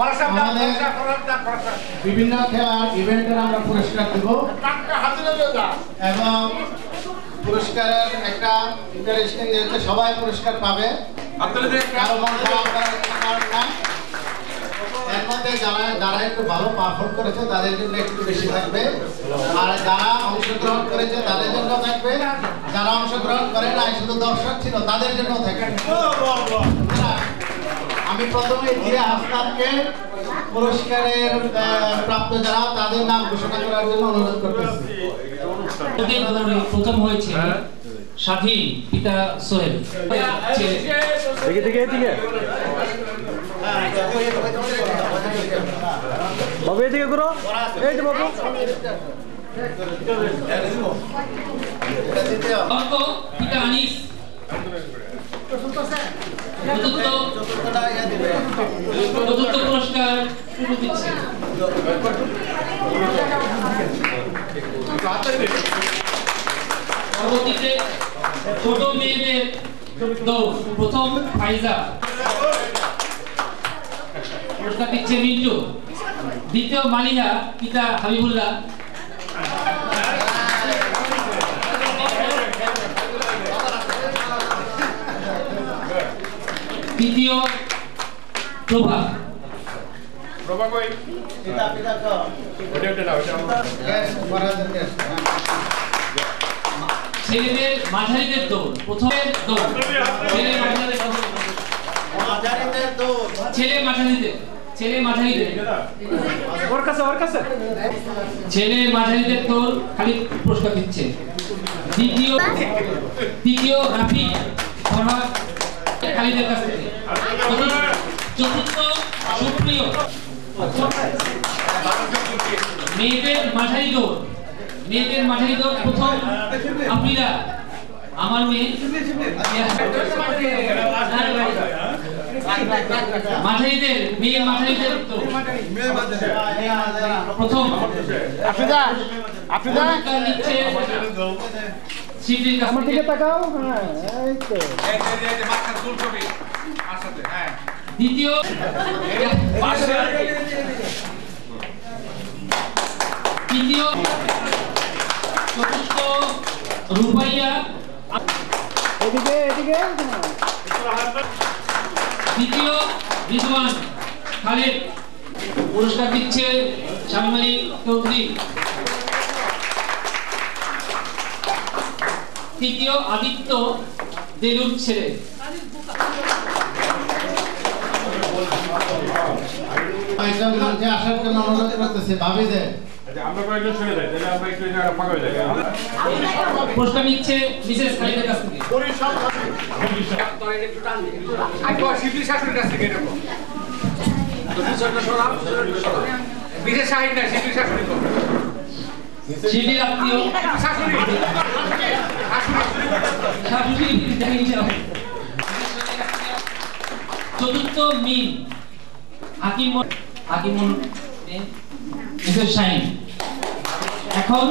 আমাদের বিভিন্ন খেলার ইভেন্টের আমরা পুরস্কার দেব এবং পুরস্কারের একটা ইন্টারেস্টিং হচ্ছে সবাই পুরস্কার পাবে, কারো মন খারাপ করার কারণ নাই। এর মধ্যে যারা একটু ভালো পারফর্ম করেছে তাদের জন্য একটু বেশি থাকবে, আর যারা অংশগ্রহণ করেছে তাদের জন্য থাকবে, যারা অংশগ্রহণ করে নাই শুধু দর্শক ছিল তাদের জন্য থাকবে। আমি প্রথমে জিয়া হাসনাতকে পুরস্কারের প্রাপ্ত যারা তাদের নাম ঘোষণা করার জন্য অনুরোধ করতেছি। প্রথম হয়েছে স্বাধীন পিতা সোহেল। বাবু এদিকে করো, এই যে বাবু পিতা আনিস। চতুর্থ পুরস্কার শুরু দিচ্ছে। পরবর্তীতে ছোট মেয়েদের দৌড় প্রথম ফাইজা, পুরস্কার দিচ্ছে মিন্টু। দ্বিতীয় মালিহা পিতা হাবিবুল্লাহ। তৃতীয় প্রভা। ছেলেদের মাঝারিদের দৌড় প্রথমের দৌড়, ছেলে মাঝারিদের দৌড় খালি পুরস্কার দিচ্ছে। দ্বিতীয় রাফি খালিদের কাছ থেকে। চতুর্থ সুপ্রিয়। মেয়েদের মাঝারি দৌড় প্রথম আফ্রিদা, আমার মেয়ে। মাঝারিদের প্রথম আফ্রিদা নিচ্ছে আমার দিকে তাকাও। দ্বিতীয় তৃতীয় চতুর্থ রুবাইয়া। দ্বিতীয় রিজওয়ান খালেদ। পুরস্কার দিচ্ছে শামীম আলী চৌধুরী। তৃতীয় আদিত্য দেলুর ছেলে। আসার জন্য অনুরোধ করতেছি ভাবিদের। পুরস্কার নিচ্ছে বিশেষ খালিদের কাছ থেকে। বিশেষ সাহিত্য শিবির আত্মীয় চতুর্থ মিম হাকিমুল মিসেস শাহিন। এখন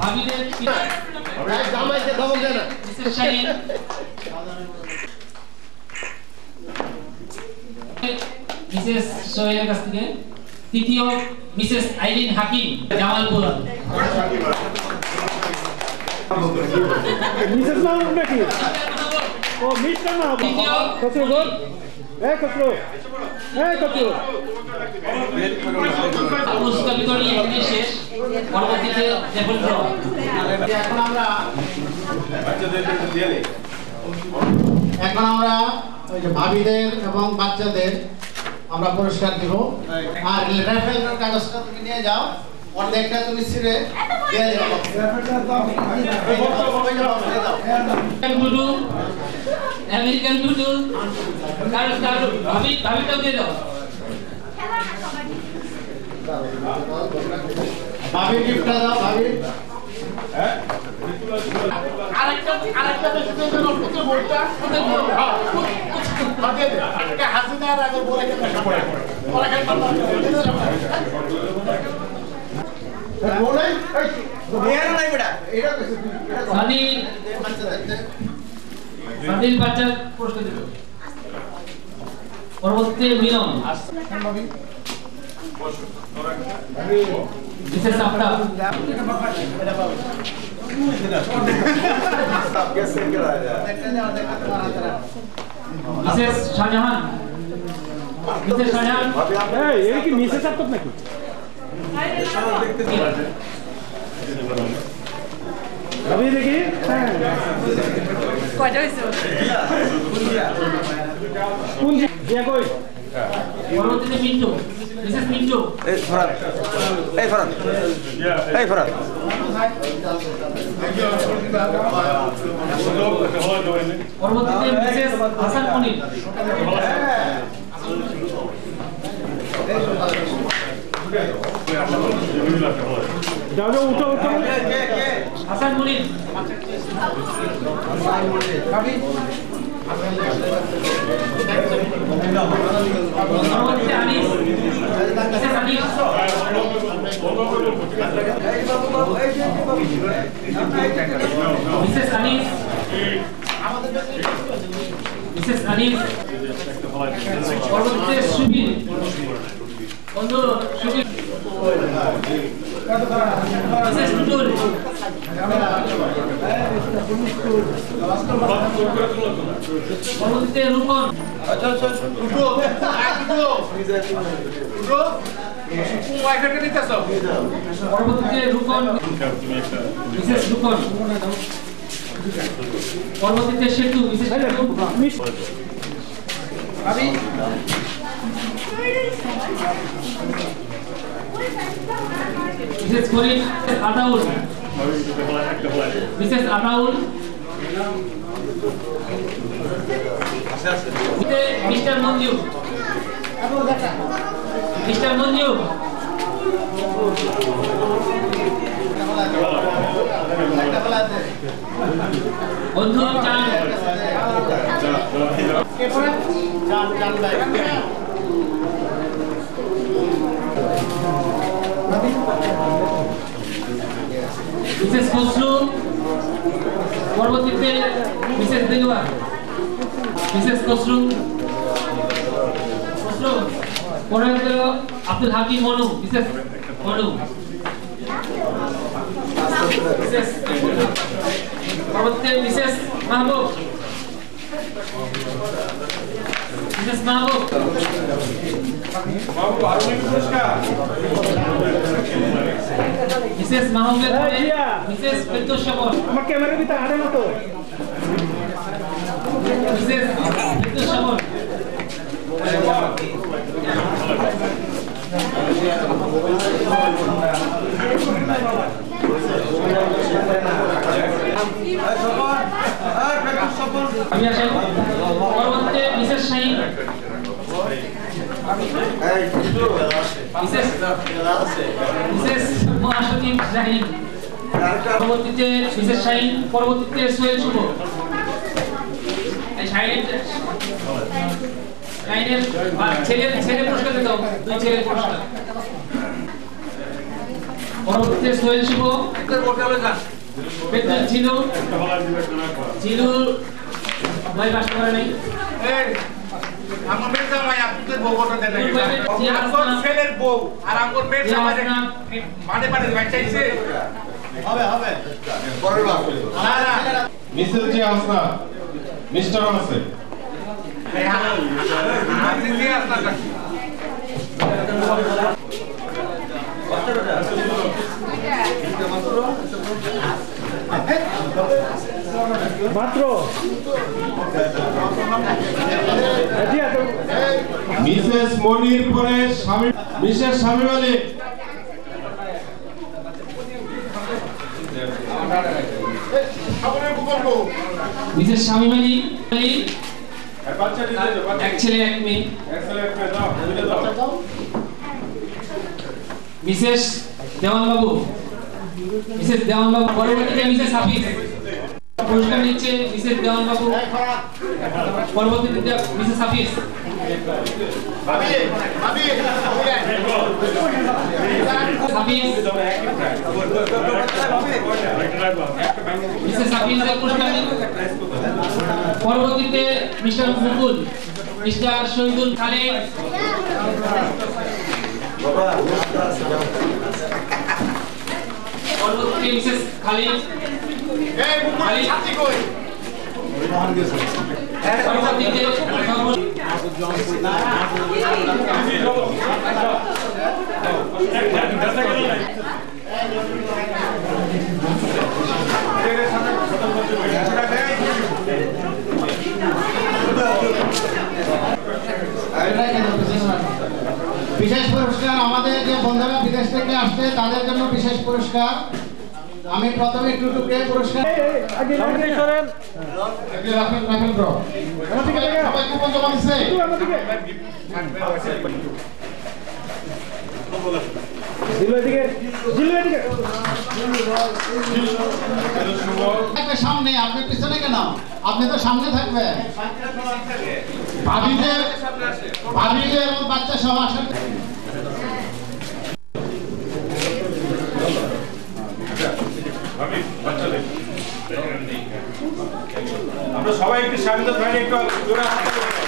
ভাবিদের মিসেস শাহিন মিসেস সোহেলের কাছ থেকে। তৃতীয় মিসেস আইরিন হাকিম জামালপুর। মিসেস নাম নাকি? ও মিস্টার নাম। কসরো গো, কসরো পুরস্কার বিতরণী এখানে শেষ। পরবর্তীতে টেবিল ড্র। এখন আমরা ওই যে ভাবিদের এবং বাচ্চাদের আমরা পুরস্কার দিব। আর রেফারেন্সের কাগজটা তুমি নিয়ে যাও, অর্ধেকটা তুমি ছিঁড়ে দিয়ে যাও। আমেরিকান ডুডু ভাবিটাও দিয়ে দাও। ভাবি গিফটটা দাও ভাবি। আরেকটা হাসিনার আগে বলে স্বাধীন বাচ্চা পুরস্কার দিল। পরবর্তীতে Milon Mrs Aftab Mrs Shahjahan Mrs Shahjahan এই এর কি মিসেস আফতাব নাকি আমি দেখি হ্যাঁ কয়টা হইছে কোন জিয়া কই পরবর্তীতে মিন্টু মিসেস মিন্টু এই ফরাদ এই ফরাদ পরবর্তীতে মিসেস হাসান মনির যাও যাও উঠো উঠো হাসান মনির পরবর্তীতে Anis Mrs Anis Mrs Anis Mrs Anis পরবর্তীতে সুবীর বন্ধু সুবীর মিসেস টুটুল পরবর্তীতে রূপন পরবর্তীতে রূপন মিসেস রূপন পরবর্তীতে সেতু মিসেস সেতু Mrs Farid Ataul Mrs Ataul mister Manju mister Manju বন্ধু চান মিসেস খসরু পরবর্তীতে মিসেস দেলোয়ার মিসেস খসরু খসরু পরবর্তীতে আব্দুল হাকিম মনু মিসেস মনু মিসেস পরবর্তীতে মিসেস মাহবুব মিসেস মাহবুব মিসেস মাহবুবের পরে মিসেস ফেরদৌস শবন আমার ক্যামেরার ভিতরে আরে না তো মিসেস ফেরদৌস শবন আমি আসেন পরবর্তীতে মিসেস শাহিন মিসেস মহাসচিব শাহিন পরবর্তীতে মিসেস শাহিন পরবর্তীতে সোহেল শুভ এই শাহিনের ছেলে পুরস্কার দিতে হবে দুই ছেলে পুরস্কার পরবর্তীতে সোহেল শুভ বেতন ছিল ভাই বাস করে নাই আমার মেয়ে জামাই আপনাদের বউ কথা দেন আমার ছেলের বউ আর আমার মেয়ে জামাই মানে বাচ্চাইছে হবে পরের বার মিসেস জি আসনা মিস্টার আছে আপনি কি আপনার মাত্র জিয়া তো মিসেস মনির পরে স্বামী মিসেস শামীম আলী মিসেস শামীম আলী এক ছেলে এক মেয়ে মিসেস দেওয়ান বাবু পরবর্তীতে মিসেস হাফিজ পুরস্কার নিচ্ছে মিসেস দেওয়ান বাবু পরবর্তীতে মিসেস হাফিজ মিসেস হাফিজের পুরস্কার পরবর্তীতে মিস্টার মুকুল মিস্টার শহীদুল খালিদ, পরবর্তীতে মিসেস খালিদ, পরবর্তীতে বিশেষ পুরস্কার আমাদের যে বন্ধুরা বিদেশ থেকে আসছে তাদের জন্য বিশেষ পুরস্কার। আমি প্রথমে টুটুকে পুরস্কার সামনে, আপনি পিছনে কেন? আপনি তো সামনে থাকবেন। ভাবিদের এবং বাচ্চা সব আসেন। আমরা সবাই একটু সামনে থাকি, একটু জোরে হাত তালি দেবো।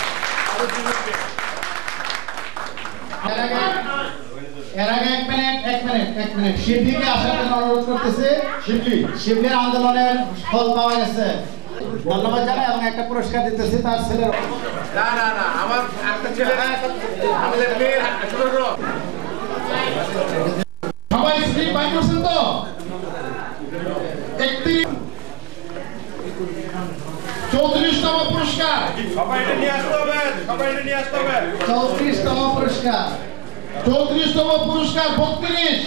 এর আগে এক মিনিট শিবলিকে আসার জন্য অনুরোধ করতেছে। শিবলির আন্দোলনের ফল পাওয়া গেছে, ধন্যবাদ জানাই এবং একটা পুরস্কার দিতেছি তার ছেলের। না আমার একটা ছেলে আমাদের মেয়ের সবাই স্লিপ বাই করছেন তো? 34তম পুরস্কার, সবাই এটা নিয়ে আসতে হবে, 34তম পুরস্কার, 34তম পুরস্কার 32।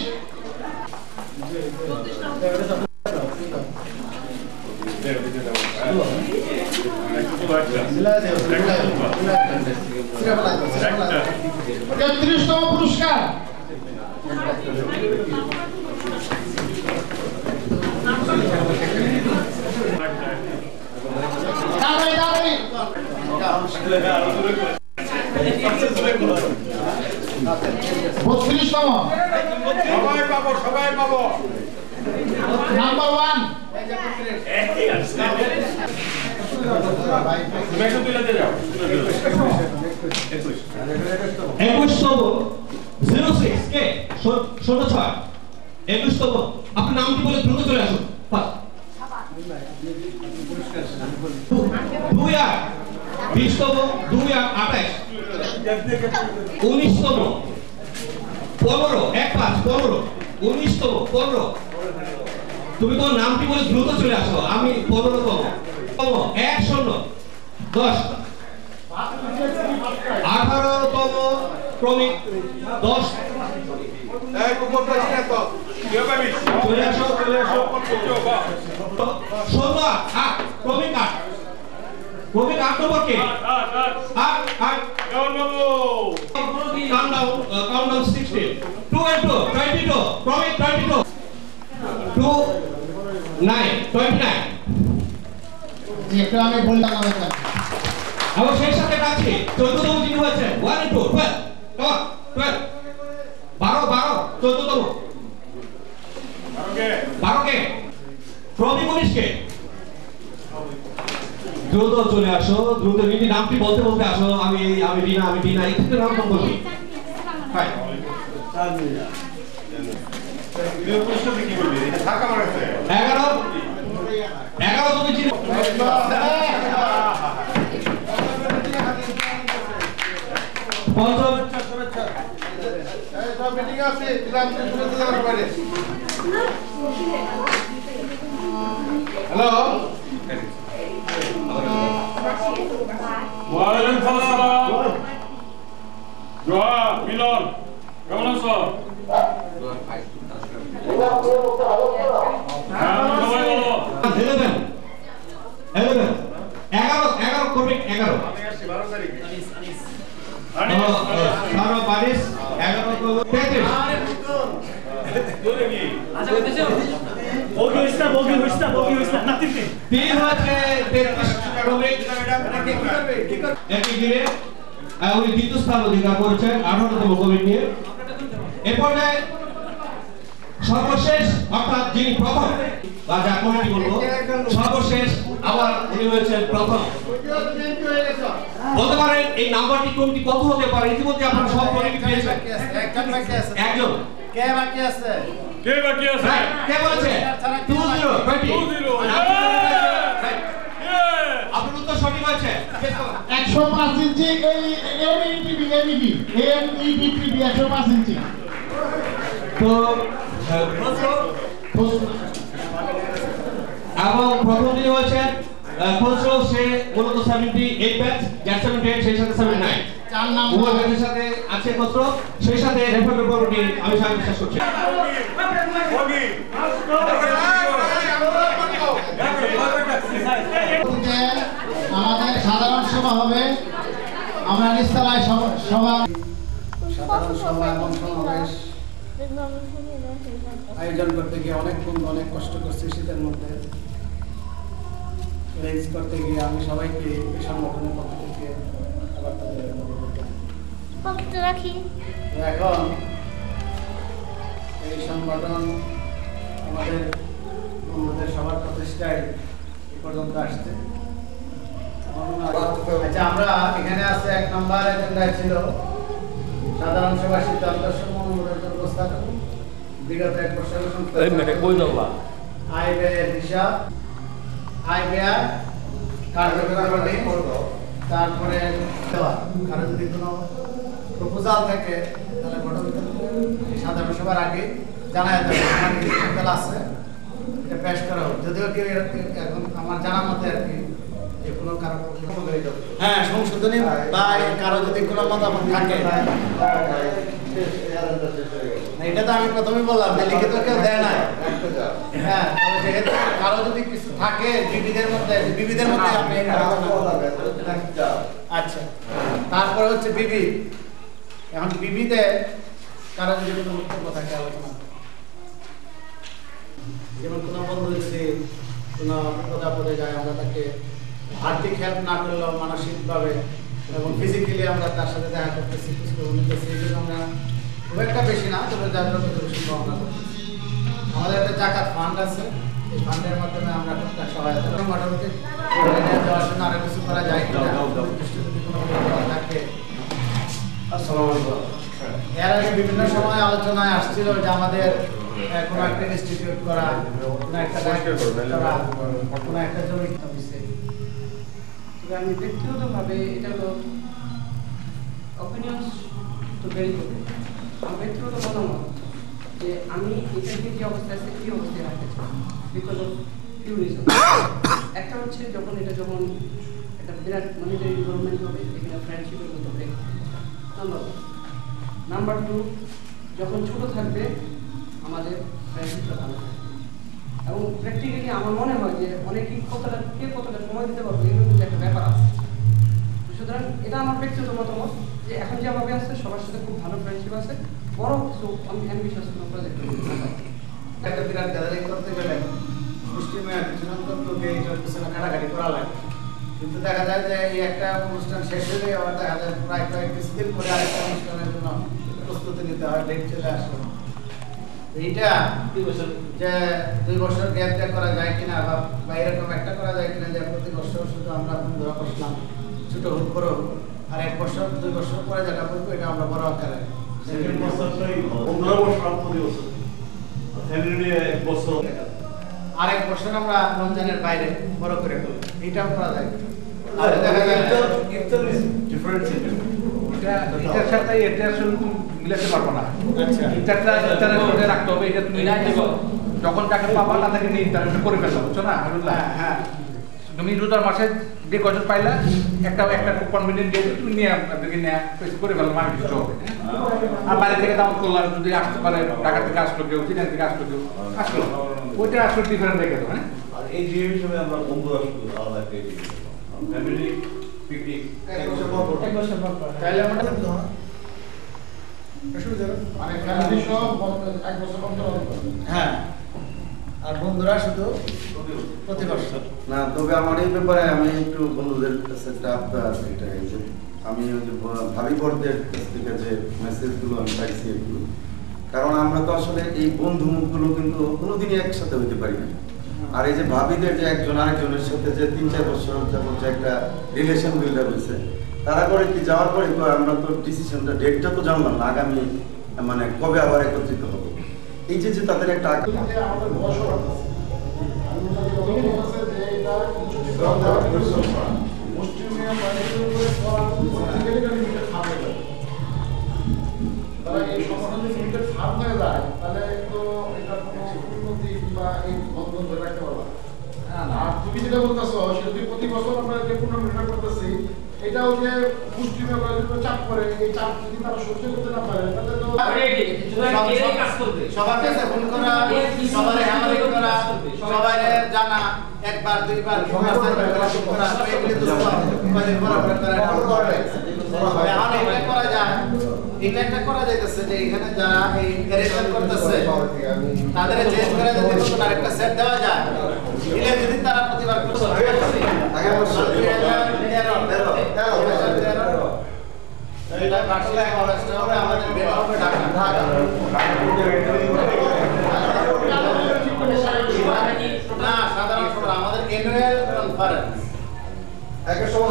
তেত্রিশতম পুরস্কার, বত্রিশতম, সবাই পাবো নাম্বার 1। একুশতম 06 কে 06 21তম। আপনার নামটি বলে দ্রুত চলে আসুন। 20তম 28 19তম 15 15 19তম 15। তুমি তোমার নামটি বলে দ্রুত চলে আসো। আমি 15তম 10 10 18তম ক্রমিক 10। চলে আসো 16 8 ক্রমিক 8 নম্বর কে? 8 countdown 16 2 and 2 22 ক্রমিক 22 2 9 29। একটু আমি বললাম এবং সেই সাথে কাছে 14তম যিনি হয়েছে 1 and 2 12 come on 12 12 14তম 12 কে ক্রমিক 19 কে। দ্রুত চলে আসো, দ্রুত নিজে নামটি বলতে আসো। আমি বিনা এই থেকে নাম বলবি। হাই কি বলবি? এটা থাকা আমার কাছে 11 তুমি চিনো। হ্যালো, ওয়ালাইকুম আসসালাম। জোয়া মিলন, কেমন আছো? হ্যাঁ, সবাই বলো। 11 ক্রমিক 11 দ্বিতীয় স্থান অধিকার করেছেন 18তম ক্রমিক নিয়ে। এরপরে সর্বশেষ অর্থাৎ যিনি প্রথম বা যা কমিটি বলবো সর্বশেষ আবার উনি হয়েছেন প্রথম। বলতে পারেন এই নাম্বারটি কোনটি কত হতে পারে? ইতিমধ্যে আপনারা সব বলে দিয়েছেন। একজন কে বাকি আছে? রাইট, কে বলেছে? 20 আপনার উত্তর সঠিক হয়েছে। 105 ইঞ্চি এমইপিবি 105 ইঞ্চি। তো এবং প্রথম যিনি হয়েছেন খসরু, সে মূলত 78 ব্যাচ, জ্যাট 78, সেই সাথে 79। 4 নাম্বার উভয় ব্যাচের সাথে আছে খসরু, সেই সাথে রেফারেন্ট পর্বটি আমি স্বাগত বিশ্বাস করছি। আমাদের সাধারণ সভা হবে। আমরা নিস্তালায় সভা সাধারণ সভা এবং সমাবেশ আয়োজন করতে গিয়ে অনেক কষ্ট করছি শীতের মধ্যে। অ্যারেঞ্জ করতে গিয়ে আমি সবাইকে এই সংগঠনের পক্ষ থেকে আবার তাদের পকেটে রাখি। এখন এই সংগঠন আমাদের বন্ধুদের সবার প্রচেষ্টায় এ পর্যন্ত আসছে। আচ্ছা, আমরা এখানে আছে 1 নম্বর এজেন্ডায় ছিল সাধারণ সভা সিদ্ধান্ত অনুমোদনের প্রস্তাব, বিগত 1 বছরের আয় ব্যয়ের হিসাব, আয় ব্যয় কার্যকরী, তারপরে দেওয়া। কারণ যদি কোনো প্রপোজাল থাকে তাহলে সাধারণ সভার আগে জানাই যাবে আমার আছে, এটা পেশ করা হোক। যদিও কেউ এখন আমার জানা মতে আর কি যে কোনো কারো হ্যাঁ সংশোধনী বা কারো যদি কোনো মতামত থাকে, এটা তো আমি প্রথমেই বললাম যে লিখিত কেউ দেয় না। হ্যাঁ, যেহেতু কারো যদি কিছু থাকে বিবিধের মধ্যে আপনি আচ্ছা। তারপরে হচ্ছে বিবি। এখন বিবিতে কারো যদি কোনো বক্তব্য থাকে আলোচনা, যেমন কোনো বন্ধু যদি কোনো বিপদে যায়, আমরা তাকে আর্থিক হেল্প না করলেও মানসিকভাবে এবং ফিজিক্যালি আমরা তার সাথে দেখা করতেছি, এই জন্য আমরা খুব একটা বেশি না, তবে যার সম্ভাবনা করতেছি। আমাদের একটা জাকাত ফান্ড আছে, এই ফান্ডের মাধ্যমে আমরা টুকটাক সহায়তা মোটামুটি দেওয়ার জন্য আরো কিছু করা যায় কিনা যদি কোনো থাকে। এর আগে বিভিন্ন সময় আলোচনায় আসছিল যে আমাদের কোনো একটা ইনস্টিটিউট করা, কোনো একটা কোনো একটা জমি। তবে আমি ব্যক্তিগতভাবে এটা হলো অপিনিয়ন্স তো ভেরি করবে। আমার ব্যক্তিগত মতামত যে আমি এটাকে যে অবস্থায় আছে এই অবস্থায় রাখতে চাই, বিকজ অফ ফিউ রিজন। একটা হচ্ছে যখন একটা বিরাট মনিটারি ডেভেলপমেন্ট হবে, এখানে ফ্রেন্ডশিপের মতো ব্রেক। নাম্বার 2, যখন ছোট থাকবে আমাদের ফ্রেন্ডশিপটা ভালো থাকবে। এবং প্র্যাকটিক্যালি আমার মনে হয় যে অনেকেই কতটা সময় দিতে পারবে, এগুলো কিন্তু একটা ব্যাপার আছে। সুতরাং এটা আমার ব্যক্তিগত মতামত যে এখন যেভাবে আছে সবার সাথে খুব ভালো ফ্রেন্ডশিপ আছে, বড় কিছু আমি অ্যাম্বিশাস কোনো প্রজেক্ট একটা বিরাট গ্যাদারিং করতে গেলে মুষ্টিমেয় কিছু সংখ্যক লোকে এইটার পিছনে কাটাকাটি করা লাগে। কিন্তু দেখা যায় যে এই একটা অনুষ্ঠান শেষ হলে আবার দেখা যায় প্রায় কিছুদিন পরে আরেকটা অনুষ্ঠানের জন্য প্রস্তুতি নিতে হয়, ডেট চলে আসে। এইটা যে 2 বছর গ্যাপ করা যায় কিনা বা এরকম একটা করা যায় কিনা যে প্রতি বছর শুধু আমরা বন্ধুরা বসলাম, ছোট হোক বড় হোক, আর 1 বছর 2 বছর পরে যেটা করবো এটা আমরা বড় আকারে আর 1 বছর আমরা রমজানের বাইরে বড় করে করবো, এইটাও করা যায়। আর দেখা যায় ডিফারেন্স এটার সাথে এটা আসলে মিলাতে পারবো না। আচ্ছা, ইন্টারনেটে রাখতে হবে। এটা তুমি যখন টাকা পাবা না তাকে নিয়ে ইন্টারনেট করে ফেলতে বুঝছো না? হ্যাঁ, তুমি রোজার মাসে যে কজন পাইলা একটা কনভিনিয়েন্ট ডেট তুমি নিয়ে আপনাদেরকে করে ফেলো, মানে কিছু হবে। আর বাইরে থেকে দাম করলাম, যদি আসতে পারে ঢাকা থেকে আসলো কেউ, চিটাং থেকে আসলো কেউ, আসলো ওইটা আসলে ডিফারেন্ট রেখে দেবো। হ্যাঁ, আর এই যে হিসেবে আমরা বন্ধু আসবো আলাদা একটা ফ্যামিলি পিকনিক 1 বছর পর তাহলে আমরা হ্যাঁ, আর বন্ধুরা শুধু প্রতি বছর না। তবে আমার এই ব্যাপারে আমি একটু বন্ধুদের কাছে একটা আবদার, এটা যে আমি ভাবি বড়দের কাছ থেকে যে মেসেজগুলো আমি পাইছি একটু, কারণ আমরা তো আসলে এই বন্ধু মুখগুলো কিন্তু কোনোদিনই একসাথে হইতে পারি না। আর এই যে ভাবিদের যে একজন আরেকজনের সাথে যে 3-4 বছর যাবত যে একটা রিলেশন বিল্ড আপ হয়েছে, তারা করে কি যাওয়ার পরে আমরা তো ডিসিশনটা ডেটটা তো জানলাম না আগামী মানে কবে আবার একত্রিত হবে এই যে যে তাদের একটা আমাদের বয়সও আছে যে এটা মুসলিমিয়া পার্টির উপরে লিমিটেড ফার্ম হয়ে যাবে তারা এই সংগঠন যদি লিমিটেড ফার্ম হয়ে যায় তাহলে তো এটা কোনো উন্নতি বা এই বন্ধন ধরে রাখতে পারবে না আর তুমি যেটা বলতেছো সেটা যদি প্রতি বছর আমরা যে পুনর্নির্মাণ করতেছি এটাও যে মুসলিমের চাপ করে এই চাপ যদি তারা সহ্য করতে না পারে তাহলে তো সবার কাছে ফোন করা সবার হ্যামারিং করা সবাই জানা একবার দুইবার তিনবার চারবার করা এগুলো তো কয়দিন বরাবর করা এখন এটা করা যায় এটা একটা করা যাইতেছে যে এখানে যারা এই ক্যারেকটার করতেছে তাদের চেঞ্জ করে যদি নতুন আরেকটা সেট দেওয়া যায় দিলে যদি তারা প্রতিবার করতে আগে বছর 2013 এটা কাটলে কলেজটা হবে আমাদের বের হবে ঢাকা না সাধারণ সভা আমাদের অ্যানুয়াল কনফারেন্স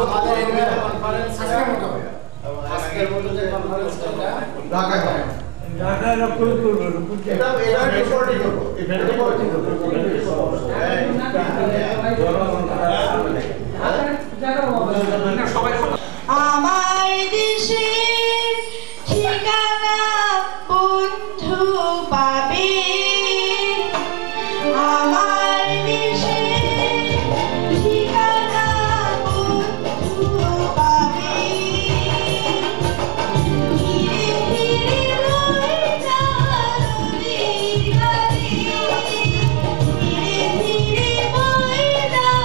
আমাদের অ্যানুয়াল কনফারেন্স আজকের মতো যে কনফারেন্সটা ঢাকা হবে ঢাকায় রকম করব এটা রিপোর্টিং করব রিপোর্টিং করব আমার দেশের ঠিকানা বন্ধু পাবে আমার দেশের ঠিকানা বন্ধু পাবে ধীরে ধীরে লয়ে যাবে গানে ধীরে ধীরে বয়ে যাবে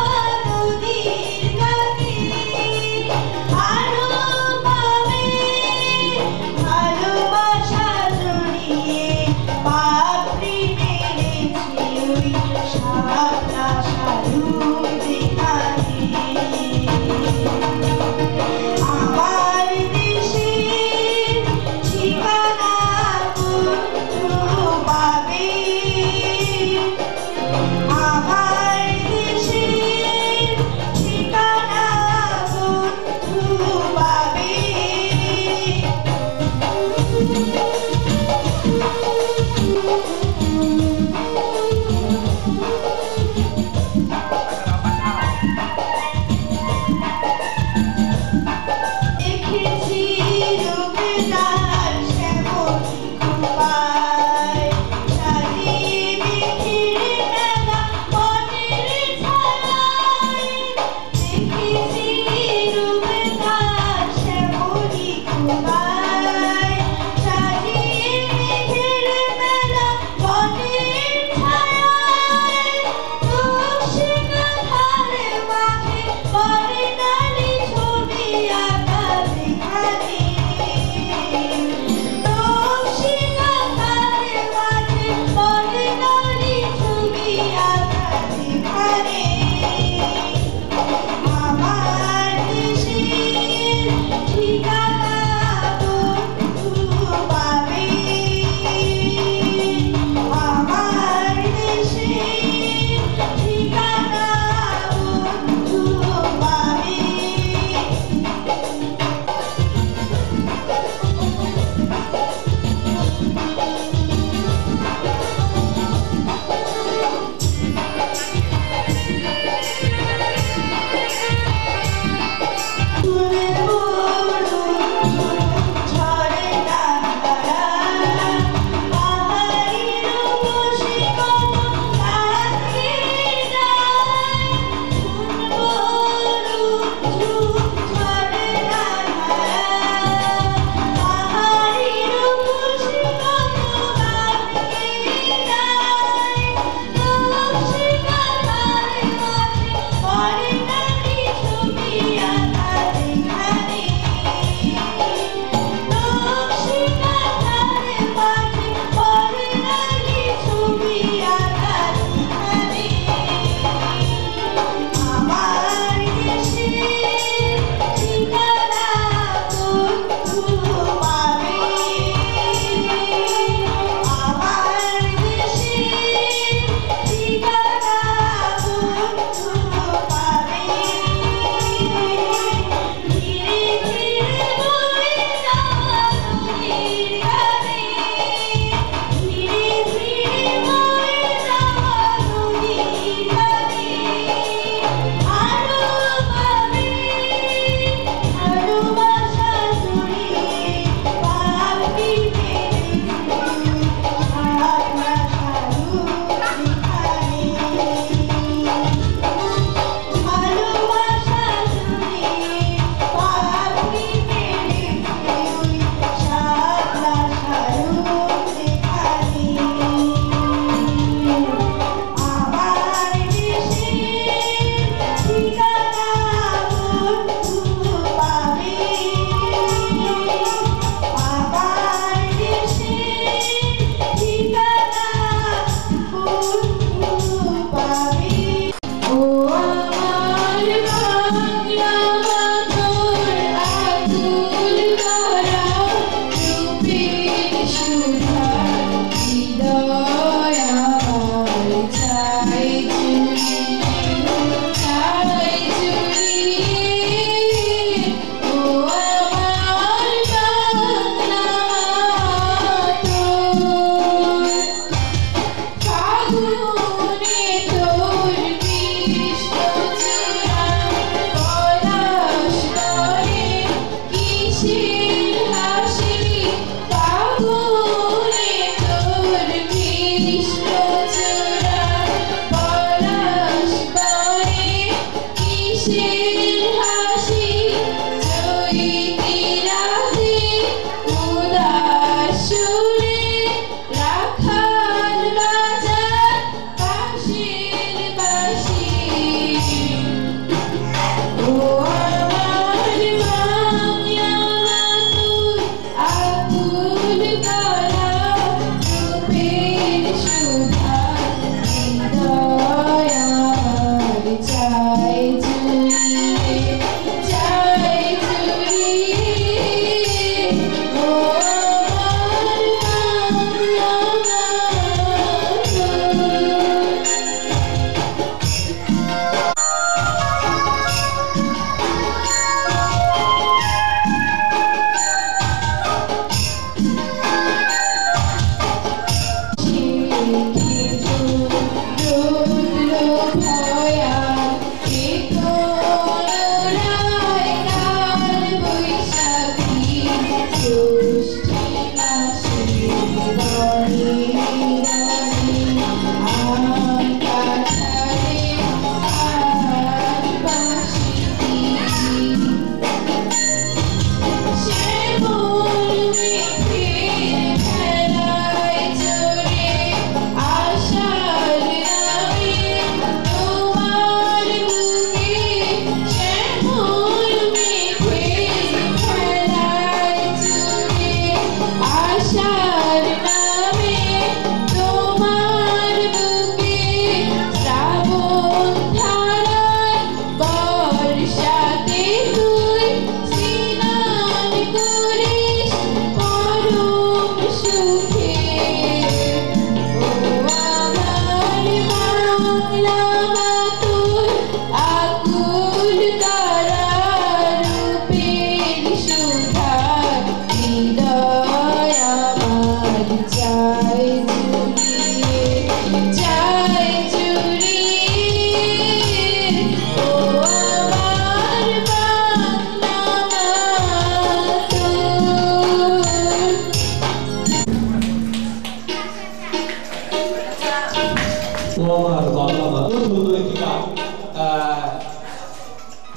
আমার বাংলা সুন্দর একটি গান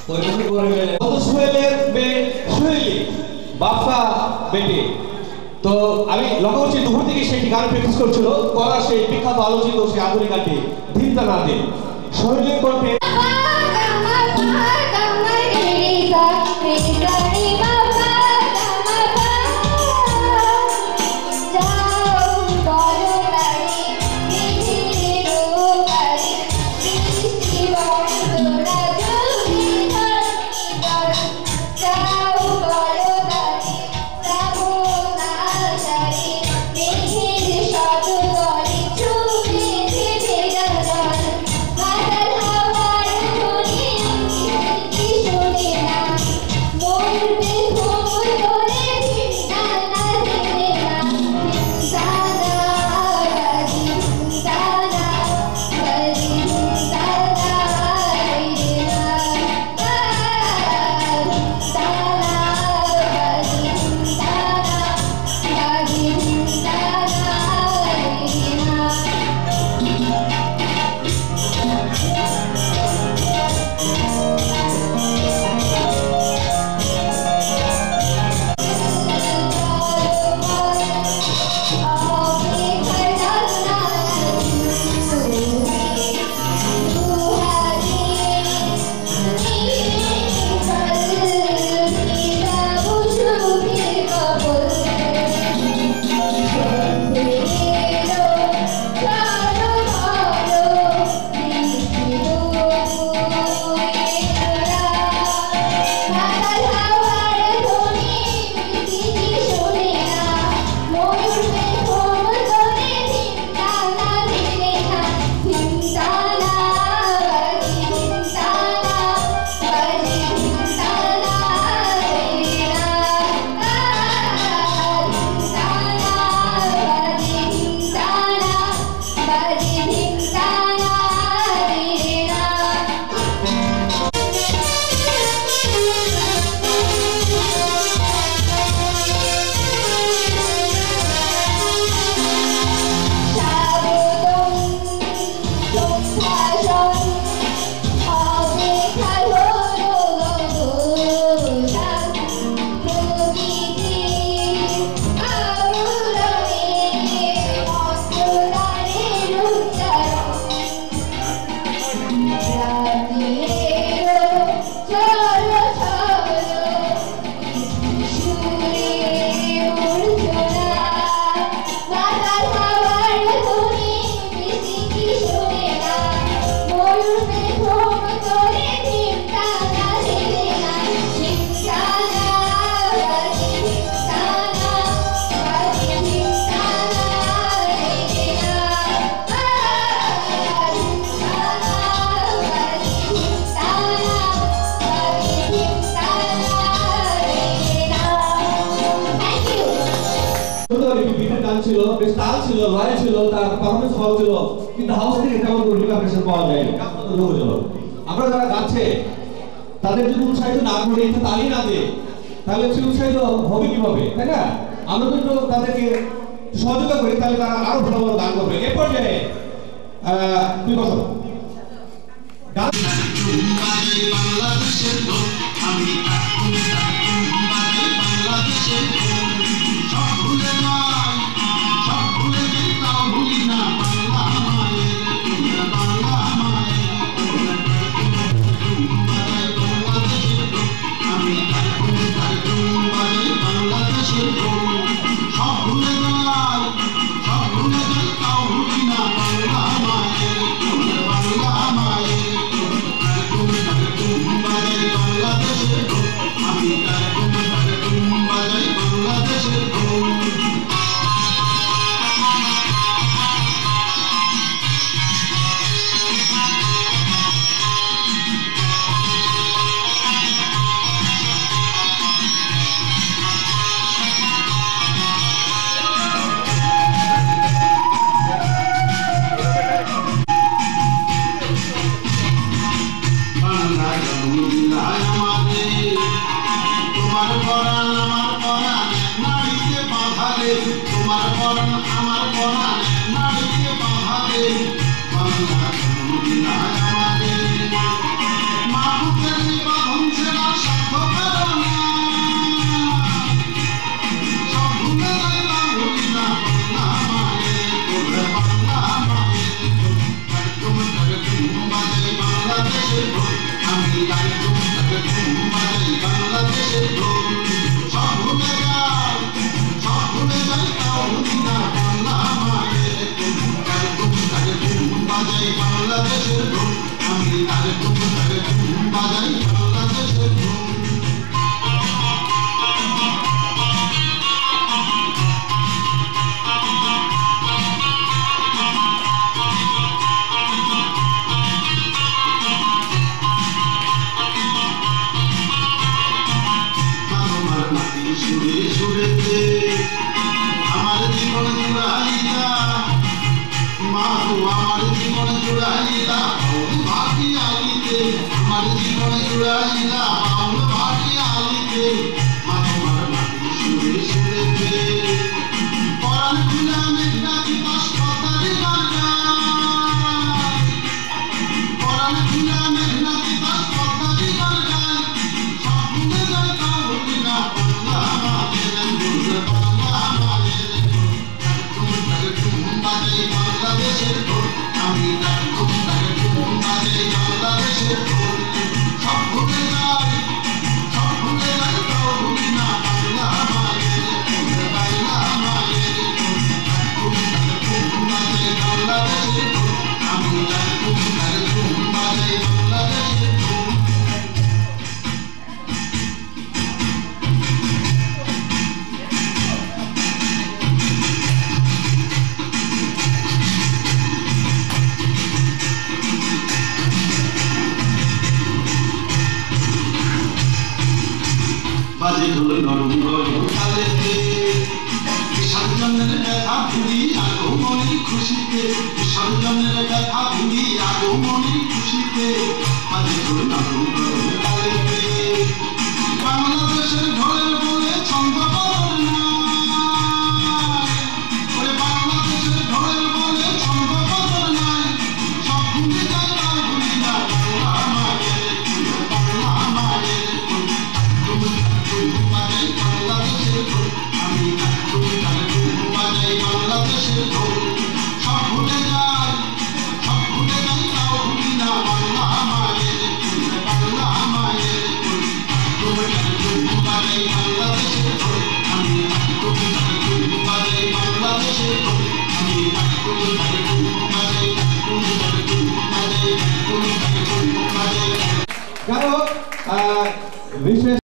পরিবেশন করে গেলেন সোহেলের মেয়ে সোহেলি বাপ্পা বেটে। তো আমি লক্ষ্য করছি দুপুর থেকে সেই গান প্র্যাকটিস করছিল, করা সেই বিখ্যাত আলোচিত সেই আধুনিক গানটি ধিনতা না দিন সোহেলের কণ্ঠে। ছিল, বেশ তাল ছিল, লয় ছিল, তার পারফরম্যান্স ভালো ছিল, কিন্তু হাউস থেকে তেমন কোনো রিকগনিশন পাওয়া যায়নি। আমরা যারা গাচ্ছে তাদের যদি উৎসাহিত না করে একটু তালি না দিয়ে তাহলে সে উৎসাহিত হবে কিভাবে, তাই না? আমরা কিন্তু তাদেরকে সহযোগিতা করি, তাহলে তারা আরো ভালো ভালো গান করবে। এ পর্যায়ে দুই কথা তোমার পরাণ আমার পরাণ নাড়িতে বাঁধাবে কারণ বিশেষ